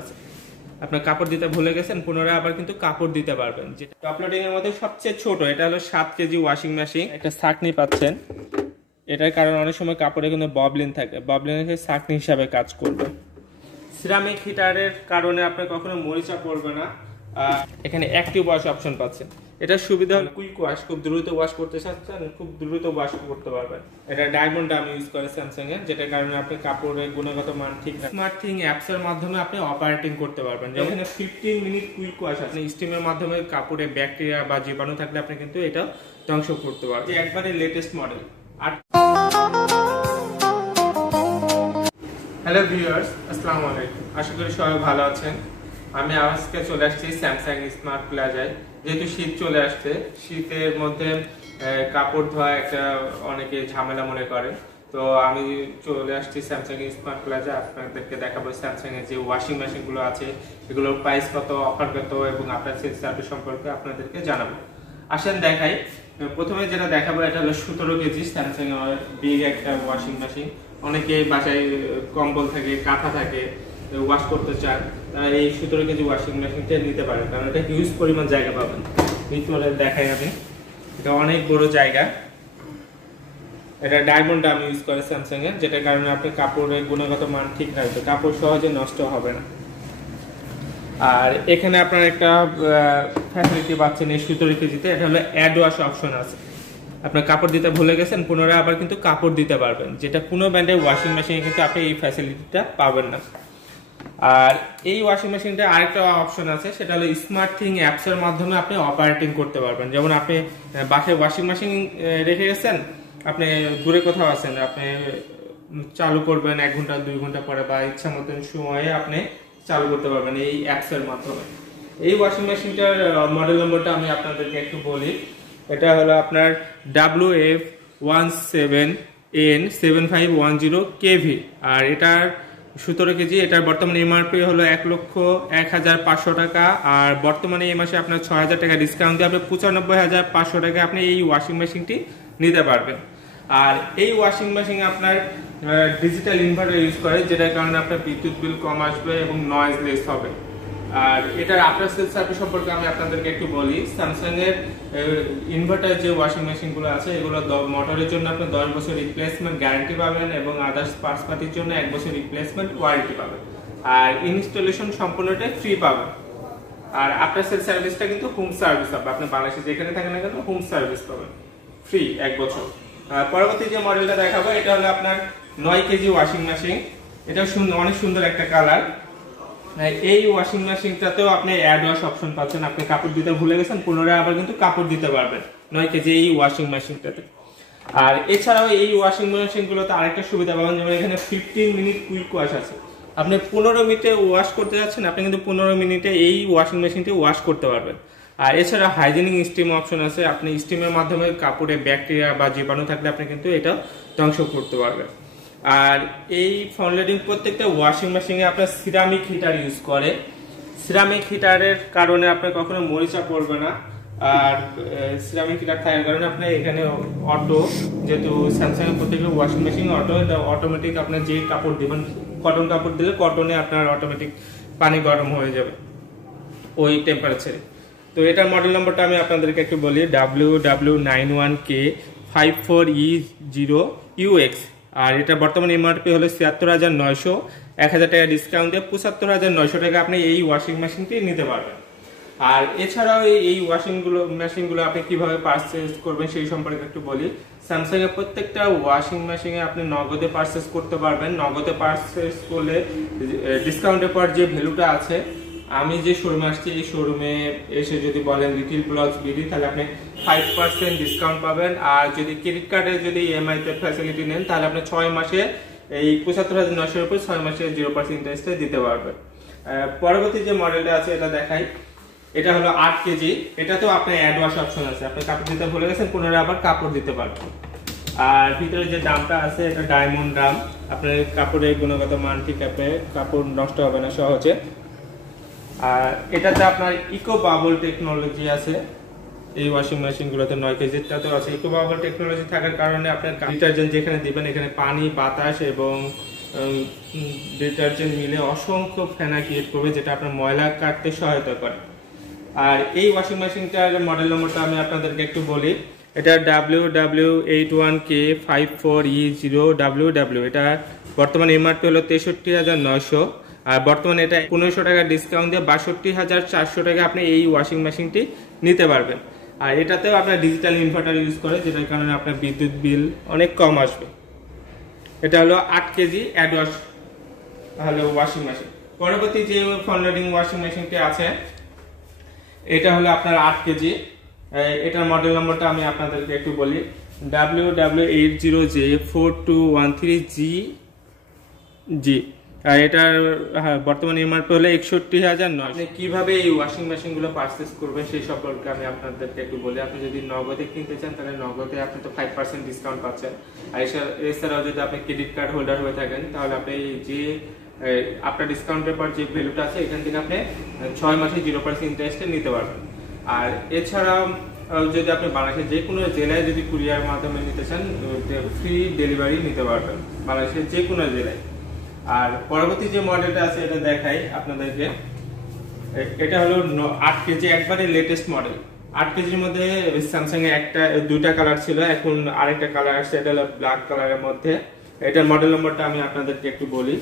আছে। আপনার কাপড় দিতে ভুলে গেছেন, পুনরায় আবার কিন্তু কাপড় দিতে পারবেন। যেটা টপ লোডিং এর মধ্যে সবচেয়ে ছোট, এটা হলো 7 কেজি ওয়াশিং মেশিন। একটা ছাকনি পাচ্ছেন, এটার কারণে অনেক সময় কাপড়ে কিন্তু ববলিন থাকে, ববলিনের ছাকনি হিসাবে কাজ করবে। সিরামিক হিটারের কারণে আপনার কখনো মরিচা পড়বে না। এখানে অ্যাক্টিভ ওয়াশ অপশন পাচ্ছেন। এটা সুবিধা হলো কুইক ওয়াশ, খুব দ্রুত ওয়াশ করতে চাচ্ছেন, খুব দ্রুত ওয়াশ করতে পারবেন। এটা ডায়মন্ড ডাম ইউজ করে স্যামসাং এর, যেটার কারণে আপনি কাপড়ের গুণগত মান ঠিক রাখেন। স্মার্ট থিং অ্যাপস এর মাধ্যমে আপনি অপারেটিং করতে পারবেন। যেমন 15 মিনিট কুইক ওয়াশ, আপনি স্টিমের মাধ্যমে কাপড়ে ব্যাকটেরিয়া বা জীবাণু থাকলে আপনি কিন্তু এটা ধ্বংস করতে পারবেন। একবারে লেটেস্ট মডেল। হ্যালো ভিউয়ার্স, আসসালামু আলাইকুম। আশা করি সবাই ভালো আছেন। আমি আজকে চলে আসছি স্যামসাং স্মার্ট প্লাজায়। যেহেতু শীত চলে আসছে, শীতের মধ্যে কাপড় ধোয়া একটা অনেকে ঝামেলা মনে করে, তো আমি চলে আসছি স্যামসাং স্মার্ট প্লাজা। আপনাদেরকে দেখাবো স্যামসাং এর যে ওয়াশিং মেশিন গুলো আছে, এগুলোর প্রাইস কত, অফার কত এবং আপনার সেল সার্ভিস সম্পর্কে আপনাদেরকে জানাবো। আসেন দেখাই। প্রথমে যেটা দেখাবো, এটা হলো 17 কেজি স্যামসাং এর বিগ একটা ওয়াশিং মেশিন। অনেকে বাসায় কম্বল থাকে, কাঁথা থাকে, ওয়াশ করতে চান, তারা এই 17 কেজি ওয়াশিং মেশিনটা নিতে পারেন, কারণ এটা হিউজ পরিমাণ জায়গা পাবেন। ভিতরে দেখাই আমি, এটা অনেক বড় জায়গা। এটা ডায়মন্ড ডাম ইউজ করে স্যামসাং এর, যেটার কারণে আপনি কাপড়ের গুণগত মান ঠিক রাখবে, কাপড় সহজে নষ্ট হবে না। আর এখানে আপনার একটা ফ্যাসিলিটি পাচ্ছেন এই 17 কেজিতে, এটা হলো অ্যাড ওয়াশ অপশন আছে। আপনার কাপড় দিতে ভুলে গেছেন, পুনরায় আবার কিন্তু কাপড় দিতে পারবেন, যেটা কোনো ব্র্যান্ডের ওয়াশিং মেশিনে কিন্তু আপনি এই ফ্যাসিলিটিটা পাবেন না। আর এই ওয়াশিং মেশিনটা আরেকটা অপশন আছে, সেটা হলো স্মার্ট থিং অ্যাপস এর মাধ্যমে আপনি অপারেটিং করতে পারবেন। যেমন আপনি বাসায় ওয়াশিং মেশিন রেখে গেছেন, আপনি দূরে কোথাও আছেন, আপনি চালু করবেন 1 ঘন্টা 2 ঘন্টা পরে বা ইচ্ছা মতন সময়ে আপনি চালু করতে পারবেন এই অ্যাপস এর মাধ্যমে। এই ওয়াশিং মেশিনটার মডেল নম্বরটা আমি আপনাদেরকে একটু বলি। এটা হলো আপনার WF17N7510KV, আর এটার 17 কেজি। এটার বর্তমানে এমআরপি হলো 1,01,500 টাকা, আর বর্তমানে এই মাসে আপনার 6,000 টাকা ডিসকাউন্ট দিয়ে আপনি 95,500 টাকা আপনি এই ওয়াশিং মেশিনটি নিতে পারবেন। আর এই ওয়াশিং মেশিন আপনার ডিজিটাল ইনভার্টার ইউজ করে, যেটার কারণে আপনার বিদ্যুৎ বিল কম আসবে এবং নয়েজলেস হবে। আর এটার আফটার সেল সার্ভিস সম্পর্কে আমি আপনাদেরকে একটু বলি। স্যামসাং এর ইনভার্টার যে ওয়াশিং মেশিন গুলো আছে, এগুলো মোটরের জন্য আপনি 10 বছর রিপ্লেসমেন্ট গ্যারান্টি পাবেন এবং আদার্স পার্টস পাতির জন্য 1 বছর রিপ্লেসমেন্ট ওয়ারেন্টি পাবেন, আর ইনস্টলেশন সম্পূর্ণটা ফ্রি পাবেন। আর আফটার সেল সার্ভিসটা কিন্তু হোম সার্ভিস হবে, আপনি বাংলাদেশে যেখানে থাকেন না কেন হোম সার্ভিস পাবেন ফ্রি 1 বছর। পরবর্তী যে মডেলটা দেখাবো, এটা হলো আপনার 9 কেজি ওয়াশিং মেশিন। এটা অনেক সুন্দর একটা কালার। এই ওয়াশিং মেশিনটাতেও আপনি অ্যাড ওয়াশ অপশন পাচ্ছেন। আপনি কাপড় দিতে ভুলে গেছেন, পুনরায় আবার কিন্তু কাপড় দিতে পারবেন 9 কেজি এই ওয়াশিং মেশিনটাতে। আর এছাড়াও এই ওয়াশিং মেশিনগুলোতে আরেকটা সুবিধা পাবেন, যেমন এখানে 15 মিনিট কুইক ওয়াশ আছে। আপনি 15 মিনিটে ওয়াশ করতে যাচ্ছেন, আপনি কিন্তু 15 মিনিটে এই ওয়াশিং মেশিনটি ওয়াশ করতে পারবেন। আর এছাড়া হাইজেনিক স্টিম অপশন আছে, আপনি স্টিমের মাধ্যমে কাপড়ে ব্যাকটেরিয়া বা জীবাণু থাকলে আপনি কিন্তু এটা ধ্বংস করতে পারবেন। আর এই ফ্রন্ট লোডিং প্রত্যেকটা ওয়াশিং মেশিনে আপনার সিরামিক হিটার ইউজ করে। সিরামিক হিটারের কারণে আপনার কখনো মরিচা পড়বে না। আর সিরামিক হিটার থাকার কারণে আপনার এখানে অটো, যেহেতু স্যামসাং এর প্রত্যেকটা ওয়াশিং মেশিন অটো, এটা অটোমেটিক আপনার যে কাপড় দিবেন, কটন কাপড় দিলে কটনে আপনার অটোমেটিক পানি গরম হয়ে যাবে ওই টেম্পারেচারে। তো এটার মডেল নম্বরটা আমি আপনাদেরকে একটু বলি, WW91K54E0UX। আর এটা বর্তমানে এমআরপি হলো 76,900, 1,000 টাকা ডিসকাউন্ট দিয়ে 75,900 টাকা আপনি এই ওয়াশিং মেশিনটি নিতে পারবেন। আর এছাড়াও এই ওয়াশিং মেশিনগুলো আপনি কিভাবে পারচেজ করবেন সেই সম্পর্কে একটু বলি। স্যামসাং এর প্রত্যেকটা ওয়াশিং মেশিনে আপনি নগদে পারচেজ করতে পারবেন। নগদে পারচেজ করলে ডিসকাউন্টের পর যে ভ্যালুটা আছে, আমি যে শোরুমে আসছি এই শোরুমে এসে যদি বলেন লিটিল ব্লকস বিডি, তাহলে আপনি 5% ডিসকাউন্ট পাবেন। আর যদি ক্রেডিট কার্ডে যদি ইএমআই তে ফ্যাসিলিটি নেন, তাহলে আপনি 6 মাসে এই 75,900 এর উপর 6 মাসে 0% ইন্টারেস্টে দিতে পারবেন। পরবর্তী যে মডেলটা আছে এটা দেখাই। এটা হলো 8 কেজি। এটাতেও আপনার অ্যাড ওয়াশ অপশন আছে, আপনি কাপড় দিতে ভুলে গেছেন, পুনরায় আবার কাপড় দিতে পারবেন। আর ভিতরে যে দামটা আছে, এটা ডায়মন্ড দাম, আপনার কাপড়ের গুণগত মান ঠিক আছে, কাপড় নষ্ট হবে না সহজে। আর এটাতে আপনার ইকো বাবল টেকনোলজি আছে। এই ওয়াশিং মেশিনগুলোতে 9 কেজিটাতে আছে ইকো বাবল টেকনোলজি থাকার কারণে আপনার ডিটারজেন্ট যেখানে দিবেন, এখানে পানি, বাতাস এবং ডিটারজেন্ট মিলে অসংখ্য ফেনা ক্রিয়েট করবে, যেটা আপনার ময়লা কাটতে সহায়তা করে। আর এই ওয়াশিং মেশিনটার মডেল নম্বরটা আমি আপনাদেরকে একটু বলি। এটা WW81K54E0WW। এটা বর্তমানে এমআরপি হলো 63,900, আর বর্তমানে এটা 1500 টাকা ডিসকাউন্ট দিয়ে 62,400 টাকা আপনি এই ওয়াশিং মেশিনটি নিতে পারবেন। আর এটাতেও আপনার ডিজিটাল ইনভার্টার ইউজ করে, যেটার কারণে আপনার বিদ্যুৎ বিল অনেক কম আসবে। এটা হলো 8 কেজি অ্যাডওয়াশ হলো ওয়াশিং মেশিন। পরবর্তী যে ফ্রন্ট লোডিং ওয়াশিং মেশিনটি আছে এটা হলো আপনার 8 কেজি। এটার মডেল নম্বরটা আমি আপনাদেরকে একটু বলি। WW80J4213GG। এটার বর্তমানে এমআরপি হলো 61,900। কিভাবে এই ওয়াশিং মেশিনগুলো পারচেজ করবেন সেই সম্পর্কে আমি আপনাদেরকে একটু বলি। আপনি যদি নগদে কিনতে চান তাহলে নগদে আপনি তো 5% ডিসকাউন্ট পাচ্ছেন। আর এছাড়াও যদি আপনি ক্রেডিট কার্ড হোল্ডার হয়ে থাকেন তাহলে আপনি যে আপনার ডিসকাউন্টের পর যে ভ্যালুটা আছে এখান থেকে আপনি 6 মাসে 0% ইন্টারেস্টে নিতে পারবেন। আর এছাড়াও যদি আপনি বাংলাদেশের যে কোনো জেলায় যদি কুরিয়ার মাধ্যমে নিতে চান ফ্রি ডেলিভারি নিতে পারবেন বাংলাদেশের যে কোনো জেলায়। আর পরবর্তী যে মডেলটা আছে এটা দেখাই আপনাদেরকে। এটা হলো 8 কেজি, একবারে লেটেস্ট মডেল। 8 কেজির মধ্যে স্যামসাং এর দুইটা কালার ছিল, এখন আরেকটা কালার আসছে, এটা হলো ব্ল্যাক কালারের মধ্যে। এটার মডেল নম্বরটা আমি আপনাদেরকে একটু বলি।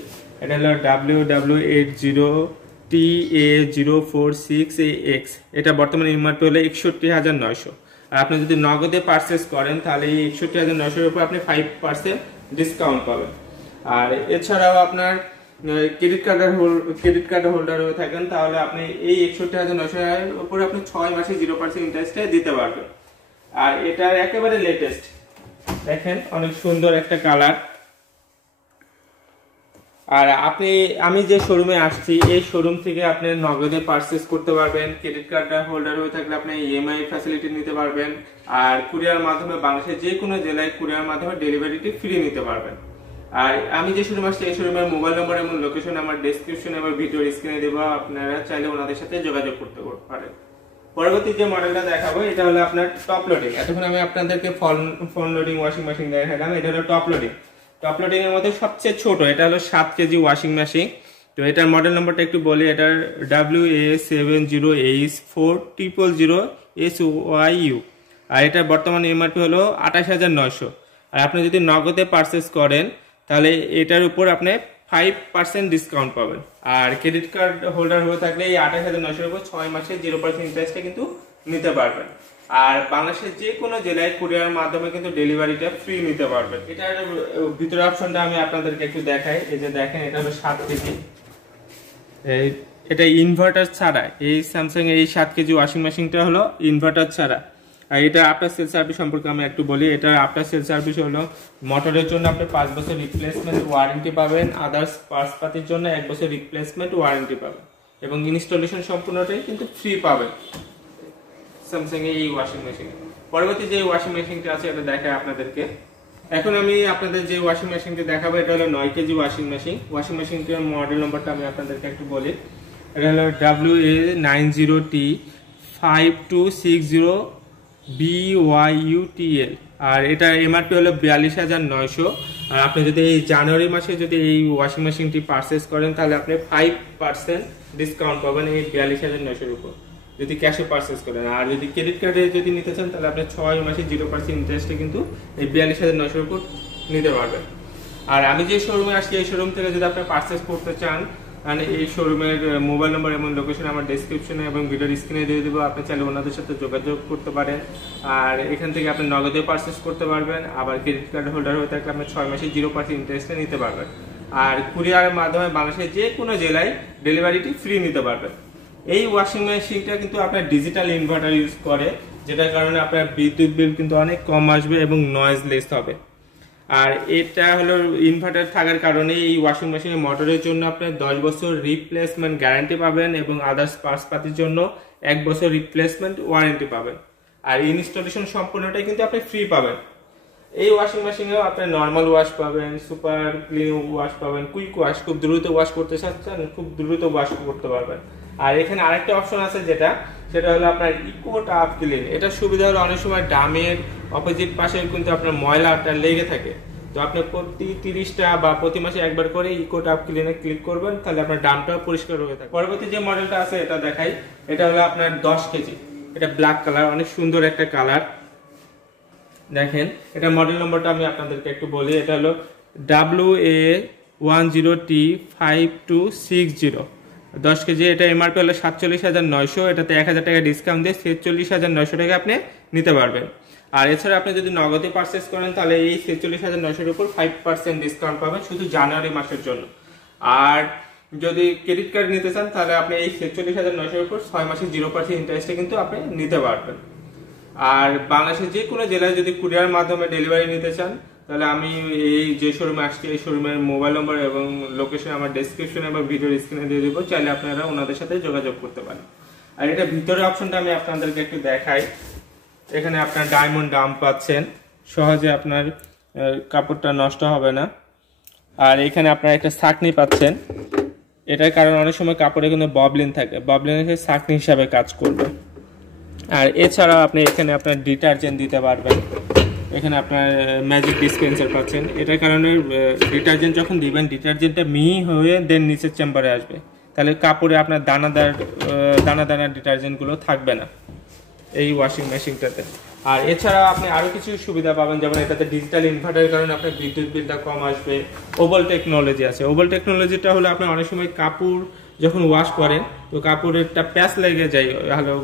এটা হলো WW80TA046AX। এটা বর্তমানে এমআরপি হলো 61,900। আর আপনি যদি নগদে পারচেজ করেন তাহলে এই 61,900 এর উপর আপনি 5% ডিসকাউন্ট পাবেন। আর এছাড়াও আপনার ক্রেডিট কার্ড হোল্ডার হয়ে থাকেন তাহলে আপনি এই 61,900 এর উপর আপনি 6 মাসে 0% ইন্টারেস্টে দিতে পারবেন। আর এটা একেবারে লেটেস্ট, দেখেন অনেক সুন্দর একটা কালার। আর আমি যে শোরুমে আসছি এই শোরুম থেকে আপনি নগদে পারচেজ করতে পারবেন। ক্রেডিট কার্ড হোল্ডার হয়ে থাকলে আপনি ইএমআই ফ্যাসিলিটি নিতে পারবেন। আর কুরিয়ার মাধ্যমে বাংলাদেশের যে কোনো জেলায় কুরিয়ার মাধ্যমে ডেলিভারিটি ফ্রি নিতে পারবেন। আর আমি যে শোরুমে আসছি এই শোরুমের মোবাইল নম্বর এবং লোকেশন আমার ডেসক্রিপশনে এবং ভিডিওর স্ক্রিনে দেবো, আপনারা চাইলে ওনাদের সাথে যোগাযোগ করতে পারেন। পরবর্তী যে মডেলটা দেখাবো এটা হলো আপনার টপ লোডিং। এতক্ষণ আমি আপনাদেরকে ফ্রন্ট লোডিং ওয়াশিং মেশিন দেখালাম, এটা হলো টপ লোডিং। টপ লোডিং এর মধ্যে সবচেয়ে ছোট, এটা হলো 7 কেজি ওয়াশিং মেশিন। তো এটার মডেল নম্বরটা একটু বলি। এটার WA708000SYU। আর এটা বর্তমানে এমআরপি হলো 28,900। আর আপনি যদি নগদে পারচেজ করেন তাহলে এটার উপর আপনি 5% ডিসকাউন্ট পাবেন। আর ক্রেডিট কার্ড হোল্ডার হয়ে থাকলে এই 28,900 এর উপর 6 মাসে 0% ইন্টারেস্টে কিন্তু নিতে পারবেন। আর বাংলাদেশের যে কোনো জেলায় কুরিয়ার মাধ্যমে কিন্তু ডেলিভারিটা ফ্রি নিতে পারবেন। এটার ভিতরে অপশনটা আমি আপনাদেরকে একটু দেখাই। এই যে দেখেন এটা হলো 7 কেজি। এটা ইনভার্টার ছাড়া, এই স্যামসাং এর এই 7 কেজি ওয়াশিং মেশিনটা হলো ইনভার্টার ছাড়া। আর এটা আফটার সেল সার্ভিস সম্পর্কে আমি একটু বলি। এটা আফটার সেল সার্ভিস হলো মোটরের জন্য আপনি 5 বছর রিপ্লেসমেন্ট ওয়ারেন্টি পাবেন, আদার্স পার্টসপাতির জন্য 1 বছর রিপ্লেসমেন্ট ওয়ারেন্টি পাবেন এবং ইনস্টলেশন সম্পূর্ণটাই কিন্তু ফ্রি পাবেন স্যামসাং এর এই ওয়াশিং মেশিন। পরবর্তী যে ওয়াশিং মেশিনটা আছে এটা দেখাই আপনাদেরকে। এখন আমি আপনাদের যে ওয়াশিং মেশিনটি দেখাবো এটা হলো 9 কেজি ওয়াশিং মেশিন। ওয়াশিং মেশিনটির মডেল নম্বরটা আমি আপনাদেরকে একটু বলি। এটা হলো WA90T5260BYUTL। আর এটা এমআরপি হলো 42,900। আর আপনি যদি এই জানুয়ারি মাসে যদি এই ওয়াশিং মেশিনটি পারচেজ করেন তাহলে আপনি 5% ডিসকাউন্ট পাবেন এই 42,900 এর উপর যদি ক্যাশে পারচেজ করেন। আর যদি ক্রেডিট কার্ডে যদি নিতে চান তাহলে আপনি 6 মাসে 0% ইন্টারেস্টে কিন্তু এই 42,900 এর উপর নিতে পারবেন। আর আমি যে শোরুমে আসছি এই শোরুম থেকে যদি আপনি পারচেজ করতে চান তাহলে এই শোরুমের মোবাইল নম্বর এবং লোকেশন আমার ডেসক্রিপশনে এবং ভিডিওর স্ক্রিনে দিয়ে দেবো, আপনি চাইলে ওনাদের সাথে যোগাযোগ করতে পারেন। আর এখান থেকে আপনি নগদে পারচেজ করতে পারবেন। আবার ক্রেডিট কার্ড হোল্ডার হয়ে থাকলে আপনি 6 মাসে 0% ইন্টারেস্টে নিতে পারবেন। আর কুরিয়ারের মাধ্যমে বাংলাদেশের যে কোনো জেলায় ডেলিভারিটি ফ্রি নিতে পারবেন। এই ওয়াশিং মেশিনটা কিন্তু আপনার ডিজিটাল ইনভার্টার ইউজ করে, যেটার কারণে আপনার বিদ্যুৎ বিল কিন্তু অনেক কম আসবে এবং নয়েজলেস হবে। আর এটা হলো ইনভার্টার থাকার কারণে এই ওয়াশিং মেশিনের মোটরের জন্য আপনি 10 বছর রিপ্লেসমেন্ট গ্যারান্টি পাবেন এবং আদার্স পার্টসপাতির জন্য 1 বছর রিপ্লেসমেন্ট ওয়ারেন্টি পাবেন। আর ইনস্টলেশন সম্পূর্ণটাই কিন্তু আপনি ফ্রি পাবেন। এই ওয়াশিং মেশিনেও আপনি নর্মাল ওয়াশ পাবেন, সুপার ক্লিন ওয়াশ পাবেন, কুইক ওয়াশ, খুব দ্রুত ওয়াশ করতে চাচ্ছেন খুব দ্রুত ওয়াশ করতে পারবেন। আর এখানে আরেকটা অপশন আছে সেটা হলো আপনার ইকো টাপ ক্লিন। এটা সুবিধা হলো অনেক সময় ডামের অপোজিট পাশে কিন্তু আপনার ময়লাটা লেগে থাকে, তো আপনি প্রতি 30টা বা প্রতি মাসে একবার করে ইকো টাপ ক্লিনে ক্লিক করবেন, তাহলে আপনার ড্রামটাও পরিষ্কার হয়ে থাকে। পরবর্তী যে মডেলটা আছে এটা দেখাই, এটা হলো আপনার 10 কেজি, এটা ব্ল্যাক কালার, অনেক সুন্দর একটা কালার। দেখেন এটা মডেল নম্বরটা আমি আপনাদেরকে একটু বলি, এটা হলো WA10T5260, 10 কেজি। এটা এমআরপি হলো 47,900, এটাতে 1000 টাকা ডিসকাউন্ট দিয়ে 46,900 টাকা আপনি নিতে পারবেন। আর এছাড়া আপনি যদি নগদে পারচেস করেন তাহলে এই 46,900-এর উপর 5% ডিসকাউন্ট পাবেন শুধু জানুয়ারি মাসের জন্য। আর যদি ক্রেডিট কার্ড নিতে চান তাহলে আপনি এই 46,900-এর উপর 6 মাসে 0% ইন্টারেস্টে কিন্তু আপনি নিতে পারবেন। আর বাংলাদেশের যে কোনো জেলায় যদি কুরিয়ার মাধ্যমে ডেলিভারি নিতে চান তাহলে আমি এই যে শোরুমে আসছি এই শোরুমের মোবাইল নম্বর এবং লোকেশন আমার ডেসক্রিপশনে এবং ভিডিওর স্ক্রিনে দিয়ে দেবো, চাইলে আপনারা ওনাদের সাথে যোগাযোগ করতে পারেন। আর এটা ভিতরের অপশনটা আমি আপনাদেরকে একটু দেখাই। এখানে আপনার ডায়মন্ড ডাম পাচ্ছেন, সহজে আপনার কাপড়টা নষ্ট হবে না। আর এখানে আপনার একটা ছাকনি পাচ্ছেন, এটার কারণে অনেক সময় কাপড়ে কিন্তু ববলিন থাকে, ববলিনের ছাকনি হিসাবে কাজ করবে। আর এছাড়া আপনি এখানে আপনার ডিটারজেন্ট দিতে পারবেন, এখানে আপনার ম্যাজিক ডিসপেন্সার পাচ্ছেন। এটার কারণে ডিটারজেন্ট যখন দিবেন ডিটারজেন্টটা মিহি হয়ে দেন নিচের চেম্বারে আসবে, তাহলে কাপড়ে আপনার দানা ডিটারজেন্টগুলো থাকবে না এই ওয়াশিং মেশিনটাতে। আর এছাড়া আপনি আরও কিছু সুবিধা পাবেন, যেমন এটাতে ডিজিটাল ইনভার্টারের কারণে আপনার বিদ্যুৎ বিলটা কম আসবে। ওভাল টেকনোলজি আছে, ওভাল টেকনোলজিটা হলো আপনার অনেক সময় কাপড় যখন ওয়াশ করেন তো কাপড়ের একটা প্যাচ লেগে যায়, হলো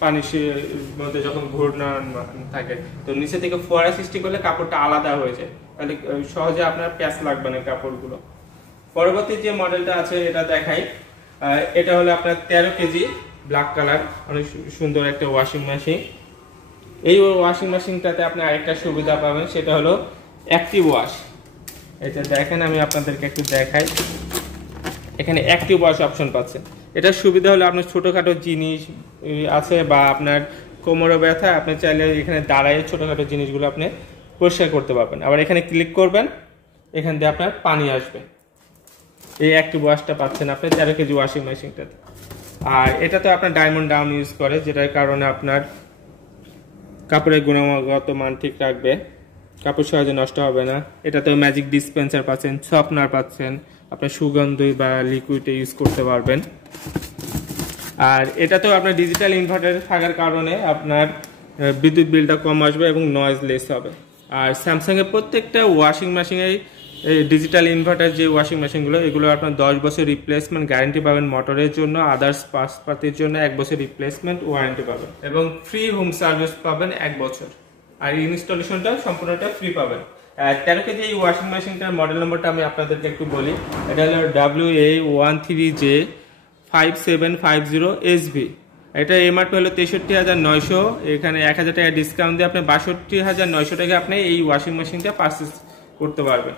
পানির মধ্যে যখন ঘূর্ণন থাকে তো নিচে থেকে ফোয়ারা সৃষ্টি করলে কাপড়টা আলাদা হয়ে যায়, তাহলে সহজে আপনার প্যাচ লাগবে না কাপড়গুলো। পরবর্তী যে মডেলটা আছে এটা দেখাই, এটা হলো আপনার 13 কেজি ব্ল্যাক কালার, অনেক সুন্দর একটা ওয়াশিং মেশিন। এই ওয়াশিং মেশিনটাতে আপনি আরেকটা সুবিধা পাবেন, সেটা হলো অ্যাক্টিভ ওয়াশ। এটা দেখেন আমি আপনাদেরকে একটু দেখাই, এখানে অ্যাক্টিভ ওয়াশ অপশন পাচ্ছেন। এটার সুবিধা হলো আপনার ছোটোখাটো জিনিস আছে বা আপনার কোমরে ব্যথা, আপনি চাইলে এখানে দাঁড়ায় ছোটোখাটো জিনিসগুলো আপনি পরিষ্কার করতে পারবেন। আবার এখানে ক্লিক করবেন, এখান দিয়ে আপনার পানি আসবে। এই অ্যাক্টিভ ওয়াশটা পাচ্ছেন আপনি 13 কেজি ওয়াশিং মেশিনটাতে। আর এটাতে আপনার ডায়মন্ড ডাউন ইউজ করে, যেটার কারণে আপনার কাপড়ের গুণগত মান ঠিক রাখবে, কাপড় সহজে নষ্ট হবে না। এটাতে ম্যাজিক ডিসপেন্সার পাচ্ছেন, সফটনার পাচ্ছেন, আপনার সুগন্ধি বা লিকুইডে ইউজ করতে পারবেন। আর এটাতেও আপনার ডিজিটাল ইনভার্টার থাকার কারণে আপনার বিদ্যুৎ বিলটা কম আসবে এবং নয়েজলেস হবে। আর স্যামসাংয়ের প্রত্যেকটা ওয়াশিং মেশিনে ডিজিটাল ইনভার্টার যে ওয়াশিং মেশিনগুলো এগুলো আপনার 10 বছর রিপ্লেসমেন্ট গ্যারান্টি পাবেন মোটরের জন্য, আদার্স পার্টসপাতির জন্য 1 বছর রিপ্লেসমেন্ট ওয়ারেন্টি পাবেন এবং ফ্রি হোম সার্ভিস পাবেন 1 বছর। আর ইনস্টলেশনটা সম্পূর্ণটা ফ্রি পাবেন। 13 কেজি এই ওয়াশিং মেশিনটার মডেল নম্বরটা আমি আপনাদেরকে একটু বলি, এটা হলো WA13J5750SB। এটা এমআরপি হলো 63,900, এখানে 1000 টাকা ডিসকাউন্ট দিয়ে আপনি 62,900 টাকা আপনি এই ওয়াশিং মেশিনটা পারচেস করতে পারবেন।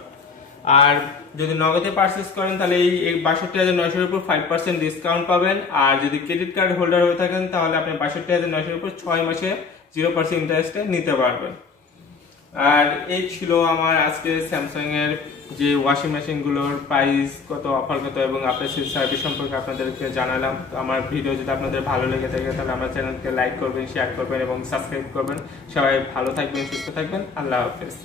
আর যদি নগদে পারচেস করেন তাহলে এই 62,900-এর উপর 5% ডিসকাউন্ট পাবেন। আর যদি ক্রেডিট কার্ড হোল্ডার হয়ে থাকেন তাহলে আপনি 62,900-এর উপর 6 মাসে 0% ইন্টারেস্টে নিতে পারবেন। আর এই ছিল আমার আজকে স্যামসাং এর যে ওয়াশিং মেশিনগুলোর প্রাইস কত, অফার কত এবং আপনার সার্ভিস সম্পর্কে আপনাদেরকে জানালাম। তো আমার ভিডিও যদি আপনাদের ভালো লেগে থাকে তাহলে আমার চ্যানেলকে লাইক করবেন, শেয়ার করবেন এবং সাবস্ক্রাইব করবেন। সবাই ভালো থাকবেন, সুস্থ থাকবেন। আল্লাহ হাফেজ।